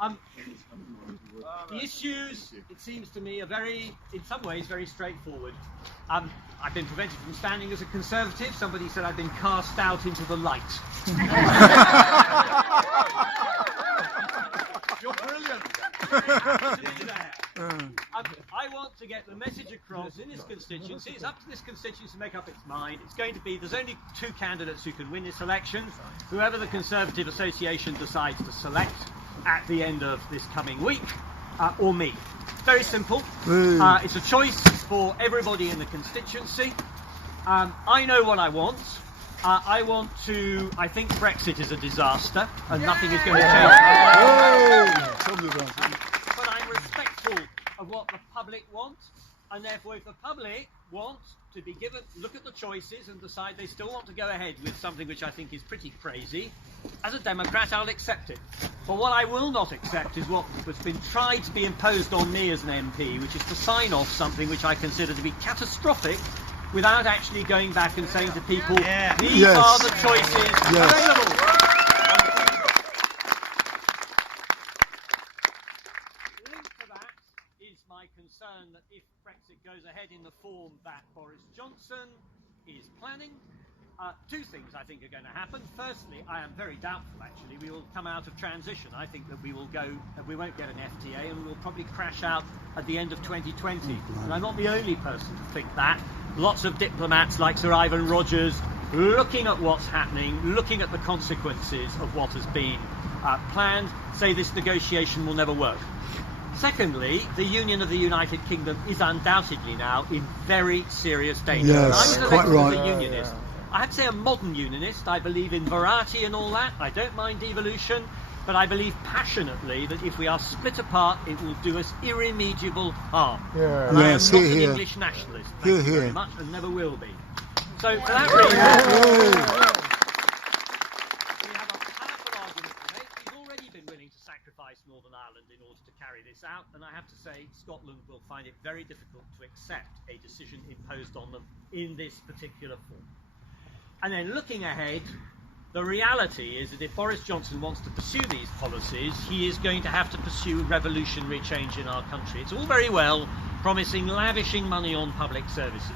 The issues, it seems to me, are in some ways, very straightforward. I've been prevented from standing as a Conservative. Somebody said I've been cast out into the light. You're brilliant. I want to get the message across in this constituency. It's up to this constituency to make up its mind. It's going to be, there's only two candidates who can win this election. Whoever the Conservative Association decides to select at the end of this coming week, or me. Very simple. It's a choice for everybody in the constituency. I know what I want. I think Brexit is a disaster and nothing is going to change. But I'm respectful of what the public want, and therefore if the public want to be given, look at the choices and decide they still want to go ahead with something which I think is pretty crazy, as a Democrat I'll accept it. But what I will not accept is what has been tried to be imposed on me as an MP, which is to sign off something which I consider to be catastrophic without actually going back and saying to people, these are the choices available. Linked to that is my concern that if Brexit goes ahead in the form that Boris Johnson is planning, two things I think are going to happen. Firstly, I am very doubtful actually we will come out of transition. I think that we won't get an FTA and we'll probably crash out at the end of 2020. And I'm not the only person to think that. Lots of diplomats like Sir Ivan Rogers looking at what's happening, looking at the consequences of what has been planned, say this negotiation will never work. Secondly, the Union of the United Kingdom is undoubtedly now in very serious danger. Yes, I was quite elected right. as a unionist. I have to say a modern unionist. I believe in variety and all that. I don't mind devolution, but I believe passionately that if we are split apart, it will do us irremediable harm. And I am not an English nationalist, thank you very much, and never will be. So for that reason, we have a powerful argument to make. We've already been willing to sacrifice Northern Ireland in order to carry this out, and I have to say Scotland will find it very difficult to accept a decision imposed on them in this particular form. And then looking ahead, the reality is that if Boris Johnson wants to pursue these policies, he is going to have to pursue revolutionary change in our country. It's all very well promising lavishing money on public services,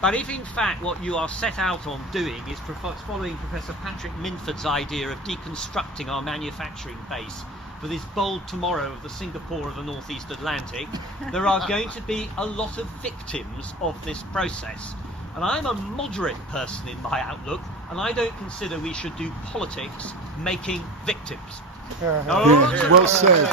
but if in fact what you are set out on doing is following Professor Patrick Minford's idea of deconstructing our manufacturing base for this bold tomorrow of the Singapore of the North East Atlantic, there are going to be a lot of victims of this process. And I'm a moderate person in my outlook, and I don't consider we should do politics making victims. Well said.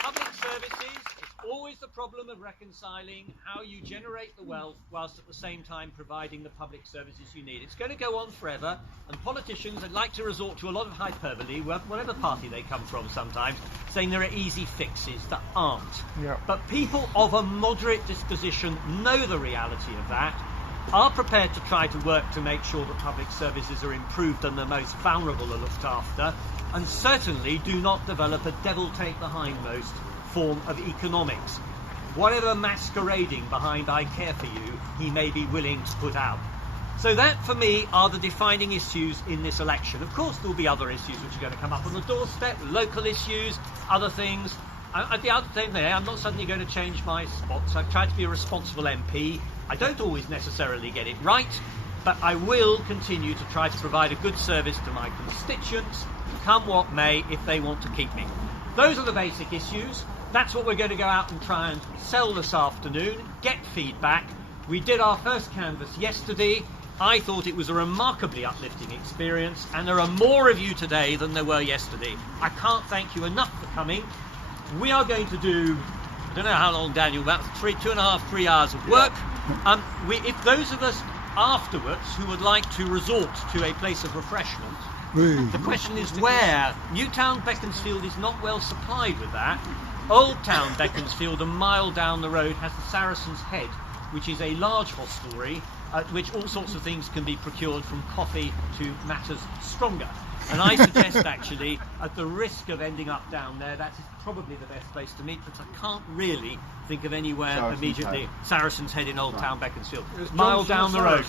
Public services, it's always the problem of reconciling how you generate the wealth whilst at the same time providing the public services you need. It's going to go on forever, and politicians would like to resort to a lot of hyperbole, whatever party they come from sometimes, saying there are easy fixes that aren't. But people of a moderate disposition know the reality of that, are prepared to try to work to make sure that public services are improved and the most vulnerable are looked after, and certainly do not develop a devil take the hindmost form of economics. Whatever masquerading behind I care for you, he may be willing to put out. So that, for me, are the defining issues in this election. Of course, there will be other issues which are going to come up on the doorstep, local issues, other things. At the outset there, I'm not suddenly going to change my spots. I've tried to be a responsible MP. I don't always necessarily get it right, but I will continue to try to provide a good service to my constituents, come what may, if they want to keep me. Those are the basic issues. That's what we're going to go out and try and sell this afternoon, get feedback. We did our first canvass yesterday. I thought it was a remarkably uplifting experience, and there are more of you today than there were yesterday. I can't thank you enough for coming. We are going to do, I don't know how long, Daniel, about 2.5, 3 hours of work. If those of us afterwards who would like to resort to a place of refreshment, the question is where? Newtown Beaconsfield is not well supplied with that. Old Town Beaconsfield, a mile down the road, has the Saracen's Head, which is a large hostelry at which all sorts of things can be procured, from coffee to matters stronger. And I suggest actually, at the risk of ending up down there, that is probably the best place to meet, but I can't really think of anywhere immediately. Saracen's Head in Old Town Beaconsfield. Mile down the road.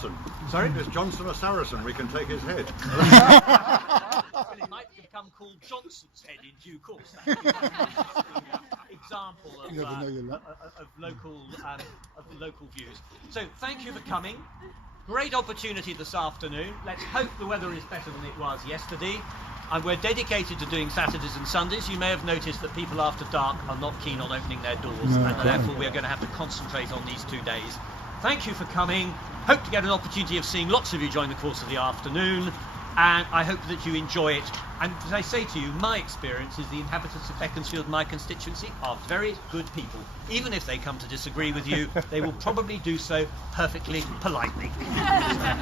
Sorry? Is Johnson a Saracen? We can take his head. Well, it might become called Johnson's Head in due course. That would be an interesting example You never know your luck. of local views. So thank you for coming. Great opportunity this afternoon. Let's hope the weather is better than it was yesterday. And we're dedicated to doing Saturdays and Sundays. You may have noticed that people after dark are not keen on opening their doors, and therefore we're going to have to concentrate on these 2 days. Thank you for coming. Hope to get an opportunity of seeing lots of you during the course of the afternoon, and I hope that you enjoy it. And as I say to you, my experience is the inhabitants of Beaconsfield, my constituency, are very good people. Even if they come to disagree with you, they will probably do so perfectly politely.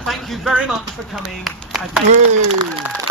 Thank you very much for coming. And thank you.